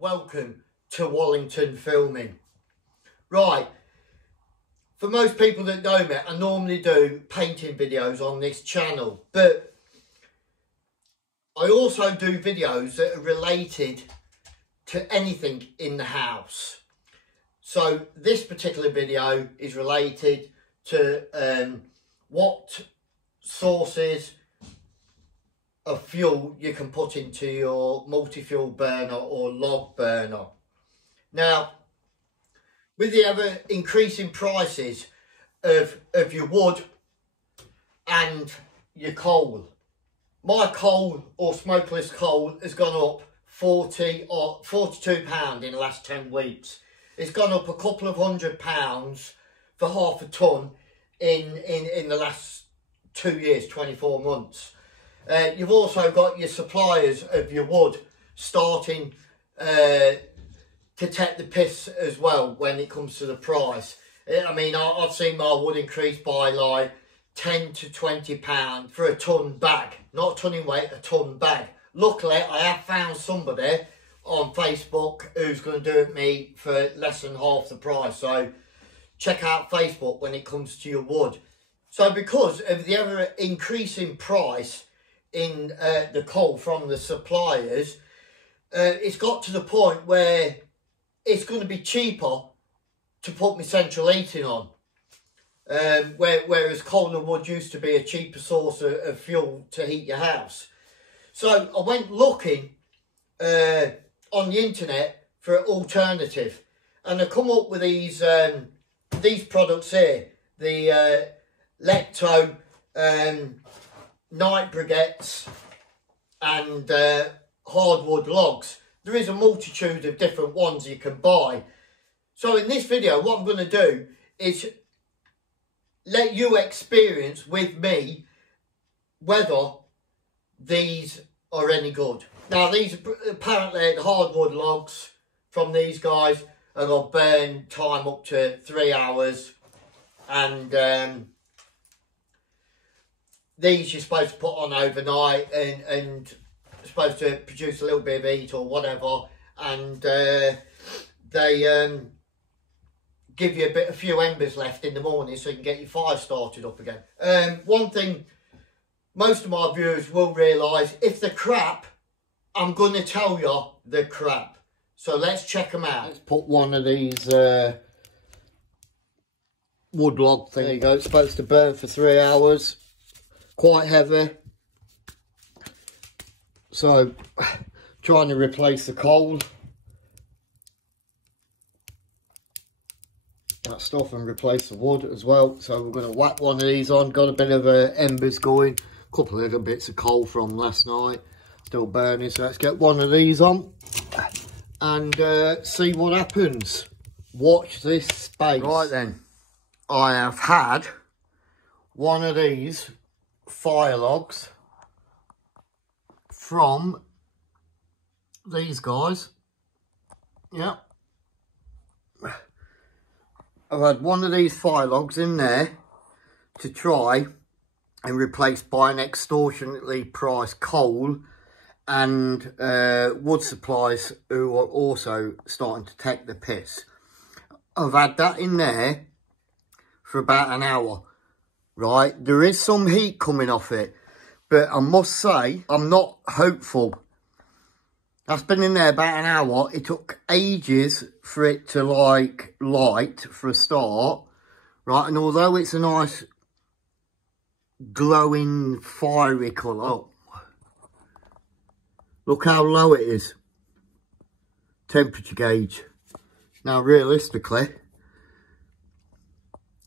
welcome to Wallington Filming. Right, for most people that know me, I normally do painting videos on this channel, but I also do videos that are related to anything in the house. So this particular video is related to what sources of fuel you can put into your multi-fuel burner or log burner. Now, with the ever increasing prices of your wood and your coal, my coal or smokeless coal has gone up £42 in the last 10 weeks. It's gone up a couple of £100 for half a tonne in the last 2 years, 24 months. You've also got your suppliers of your wood starting to take the piss as well when it comes to the price. I mean, I've seen my wood increase by like £10 to £20 for a tonne bag. Not a tonne in weight, a tonne bag. Luckily, I have found somebody on Facebook who's going to do it me for less than half the price. So check out Facebook when it comes to your wood. So because of the ever increasing price in the coal from the suppliers, it's got to the point where it's going to be cheaper to put my central heating on, whereas coal and wood used to be a cheaper source of fuel to heat your house. So I went looking on the internet for an alternative, and I come up with these products here, the LEKTO night briquettes and hardwood logs. There is a multitude of different ones you can buy. So in this video, what I'm going to do is let you experience with me whether these are any good. Now, these apparently the hardwood logs from these guys are going to burn time up to 3 hours, and these you're supposed to put on overnight and supposed to produce a little bit of heat or whatever, and they give you a few embers left in the morning so you can get your fire started up again. One thing most of my viewers will realise, if they're crap, I'm going to tell you they're crap. So let's check them out. Let's put one of these wood log things. There you go, it's supposed to burn for 3 hours. Quite heavy. So, trying to replace the coal. That stuff, and replace the wood as well. So we're going to whack one of these on. Got a bit of embers going. A couple of little bits of coal from last night. Still burning. So let's get one of these on and see what happens. Watch this space. Right then. I have had one of these fire logs from these guys. Yeah, I've had one of these fire logs in there to try and replace by an extortionately priced coal and wood supplies who are also starting to take the piss. I've had that in there for about an hour. Right, there is some heat coming off it, but I must say, I'm not hopeful. That's been in there about an hour. It took ages for it to like light for a start, right? And although it's a nice glowing fiery colour, look how low it is. Temperature gauge. Now realistically,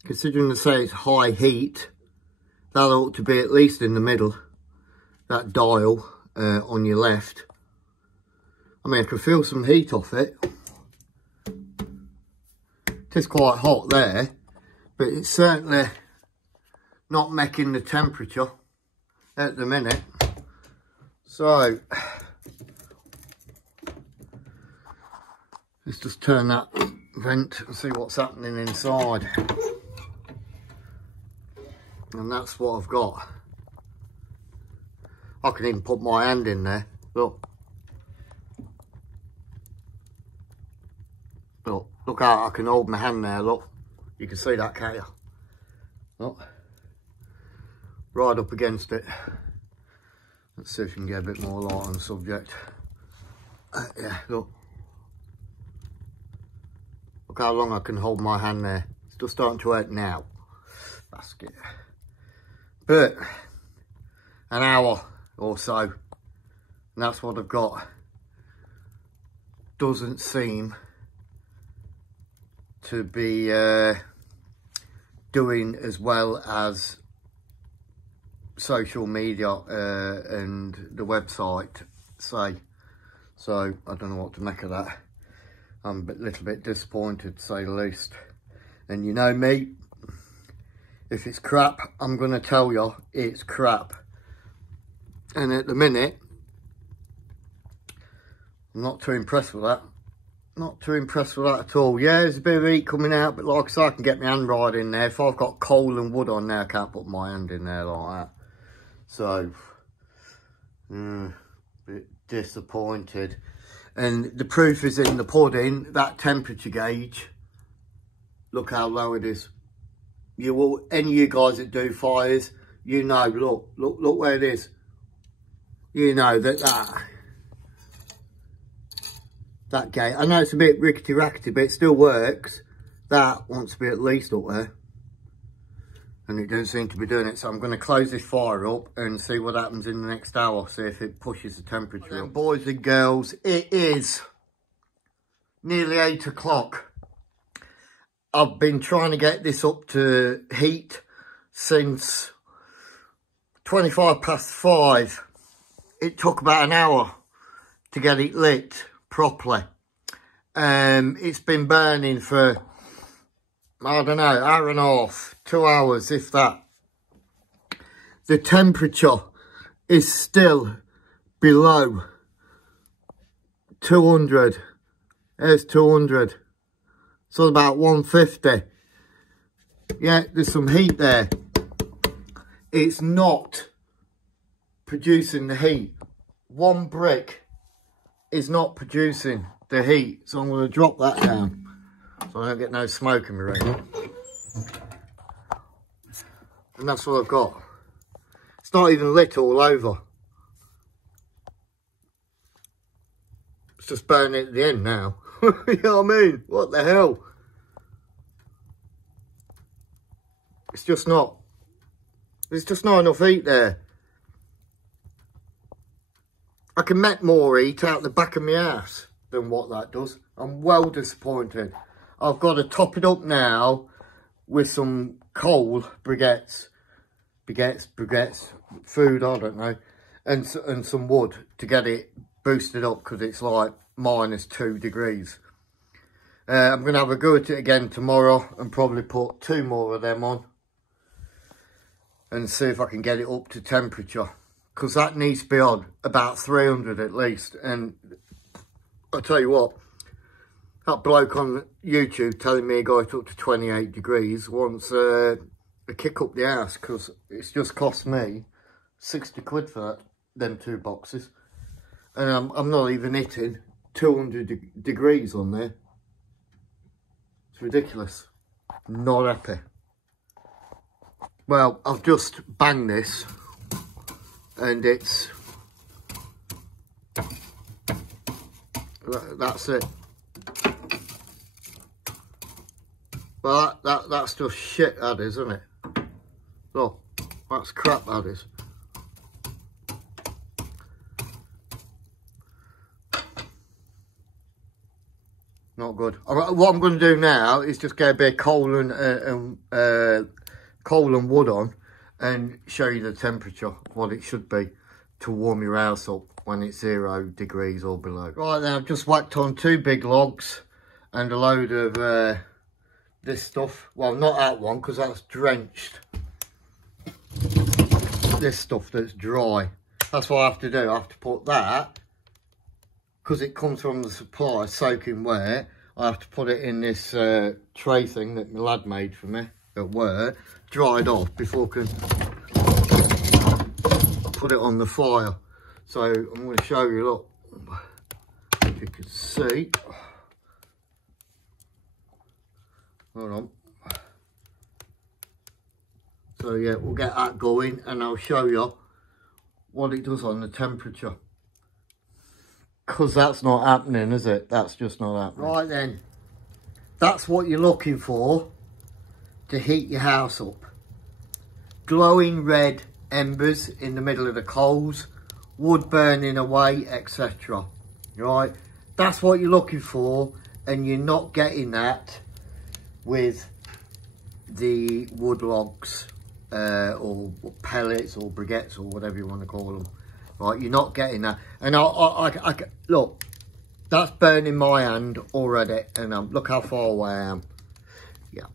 considering they say it's high heat, that ought to be at least in the middle, that dial on your left. I mean, I can feel some heat off it. It is quite hot there, but it's certainly not making the temperature at the minute. So, let's just turn that vent and see what's happening inside. And that's what I've got. I can even put my hand in there. Look. Look how I can hold my hand there, look. You can see that, can't you? Look. Right up against it. Let's see if we can get a bit more light on the subject. Yeah, look. Look how long I can hold my hand there. It's just starting to hurt now. Basket. But an hour or so, and that's what I've got. Doesn't seem to be doing as well as social media and the website say. So I don't know what to make of that. I'm a little bit disappointed, to say the least. And you know me, if it's crap, I'm going to tell you it's crap. And at the minute, I'm not too impressed with that. Not too impressed with that at all. Yeah, there's a bit of heat coming out, but like I said, I can get my hand right in there. If I've got coal and wood on there, I can't put my hand in there like that. So, bit disappointed. And the proof is in the pudding. That temperature gauge, look how low it is. You will, any of you guys that do fires, you know, look where it is. You know that gate. I know it's a bit rickety rackety, but it still works. That wants to be at least up there. And it doesn't seem to be doing it. So I'm going to close this fire up and see what happens in the next hour. See if it pushes the temperature up. Boys and girls, it is nearly 8 o'clock. I've been trying to get this up to heat since 5:25. It took about an hour to get it lit properly. It's been burning for, I don't know, hour and a half, 2 hours, if that. The temperature is still below 200. There's 200. So about 150. Yeah, there's some heat there. It's not producing the heat. One brick is not producing the heat. So I'm going to drop that down so I don't get no smoke in my room. And that's what I've got. It's not even lit all over. It's just burning at the end now. You know what I mean? What the hell? It's just not. There's just not enough heat there. I can make more heat out the back of my ass than what that does. I'm well disappointed. I've got to top it up now with some coal briquettes, food, I don't know, and some wood to get it boosted up because it's like -2 degrees. I'm going to have a go at it again tomorrow and probably put 2 more of them on and see if I can get it up to temperature, because that needs to be on about 300 at least. And I'll tell you what, that bloke on YouTube telling me he got it up to 28 degrees wants a kick up the ass, because it's just cost me 60 quid for that, them 2 boxes. And I'm not even hitting 200 degrees on there. It's ridiculous. Not happy. Well, I've just banged this and it's, that's it. Well, that's just shit, that is, isn't it? Look, that's crap, that is. Not good. What I'm going to do now is just get a bit of coal and wood on and show you the temperature, what it should be to warm your house up when it's 0 degrees or below. Right then, I've just whacked on 2 big logs and a load of this stuff. Well, not that one, because that's drenched. This stuff that's dry. That's what I have to do. I have to put that, because it comes from the supply soaking wet. I have to put it in this tray thing that my lad made for me at work, dried off before I can put it on the fire. So I'm going to show you, look, if you can see, Hold on. So yeah, we'll get that going and I'll show you what it does on the temperature. Because that's not happening, is it? That's just not happening. Right then, that's what you're looking for to heat your house up. Glowing red embers in the middle of the coals, wood burning away, etc. Right, that's what you're looking for, and you're not getting that with the wood logs or pellets or briquettes or whatever you want to call them. Right, you're not getting that. And I look, that's burning my hand already, and look how far away I am. Yeah,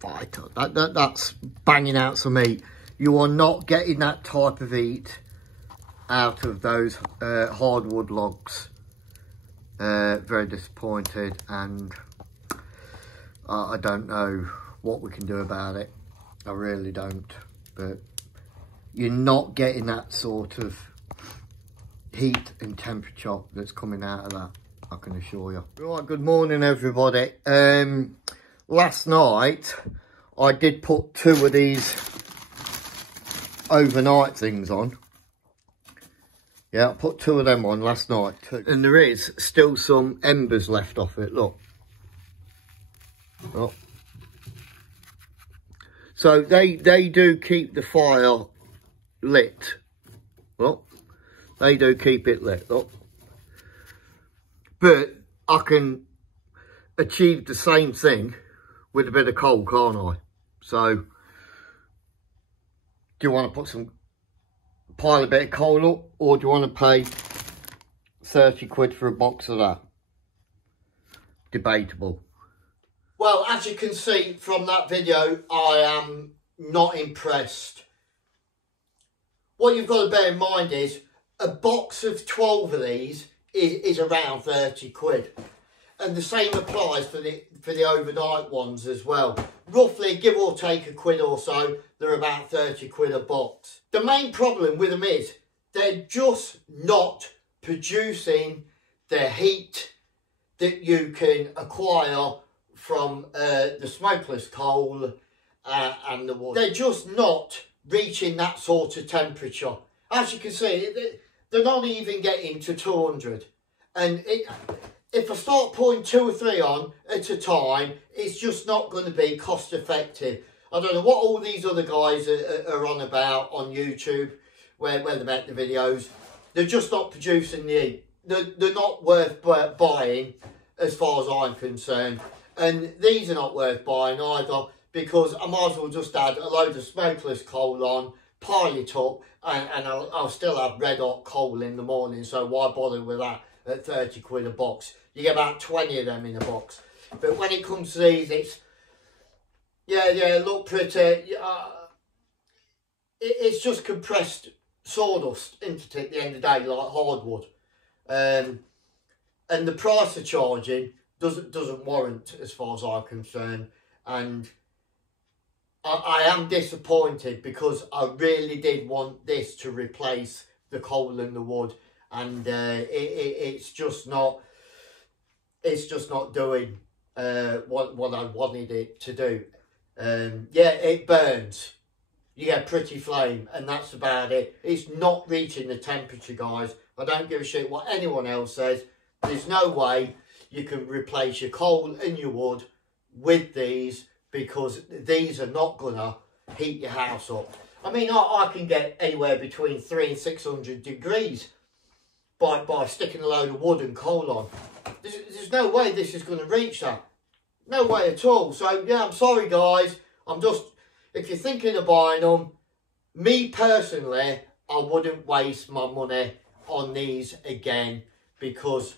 vital. That's banging out some heat. You are not getting that type of heat out of those hardwood logs. Very disappointed, and I don't know what we can do about it. I really don't. But you're not getting that sort of heat and temperature that's coming out of that, I can assure you. Right, good morning everybody. Last night I did put 2 of these overnight things on. Yeah, I put 2 of them on last night too. And there is still some embers left off it, look. Oh. So they do keep the fire lit. Look. They do keep it lit, look. But I can achieve the same thing with a bit of coal, can't I? So, do you want to pile a bit of coal up, or do you want to pay 30 quid for a box of that? Debatable. Well, as you can see from that video, I am not impressed. What you've got to bear in mind is, a box of 12 of these is around 30 quid. And the same applies for the overnight ones as well. Roughly, give or take a quid or so, they're about 30 quid a box. The main problem with them is they're just not producing the heat that you can acquire from the smokeless coal and the wood. They're just not reaching that sort of temperature. As you can see, they're not even getting to 200. And if I start putting 2 or 3 on at a time, it's just not going to be cost effective. I don't know what all these other guys are on about on YouTube, where they make the videos. They're just not producing the heat. They're not worth buying as far as I'm concerned. And these are not worth buying either, because I might as well just add a load of smokeless coal on, pile it up, and I'll still have red hot coal in the morning, so why bother with that at 30 quid a box? You get about 20 of them in a box. But when it comes to these, it's, yeah, look pretty. It's just compressed sawdust, isn't it, at the end of the day, like hardwood. And the price of charging doesn't warrant, as far as I'm concerned. And I am disappointed, because I really did want this to replace the coal and the wood, and it's just not doing what I wanted it to do. Yeah, it burns. You get a pretty flame, and that's about it. It's not reaching the temperature, guys. I don't give a shit what anyone else says. There's no way you can replace your coal and your wood with these, because these are not gonna heat your house up. I mean, I can get anywhere between 300 and 600 degrees by sticking a load of wood and coal on. There's no way this is gonna reach that. No way at all. So yeah, I'm sorry guys. If you're thinking of buying them, me personally, I wouldn't waste my money on these again, because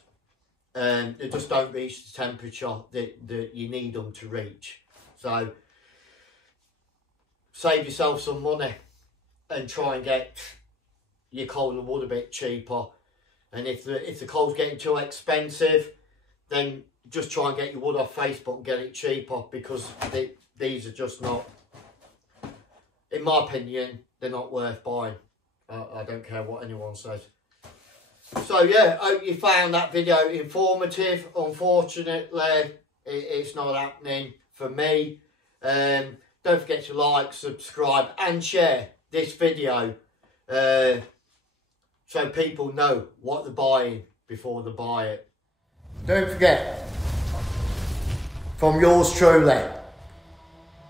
they just don't reach the temperature that you need them to reach. So save yourself some money and try and get your coal and wood a bit cheaper. And if the coal's getting too expensive, then just try and get your wood off Facebook and get it cheaper, because these are just not, in my opinion, they're not worth buying. I don't care what anyone says. So yeah, I hope you found that video informative. Unfortunately, it's not happening from me. Don't forget to like, subscribe and share this video so people know what they're buying before they buy it. Don't forget, from yours truly,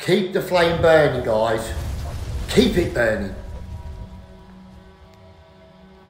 keep the flame burning, guys. Keep it burning.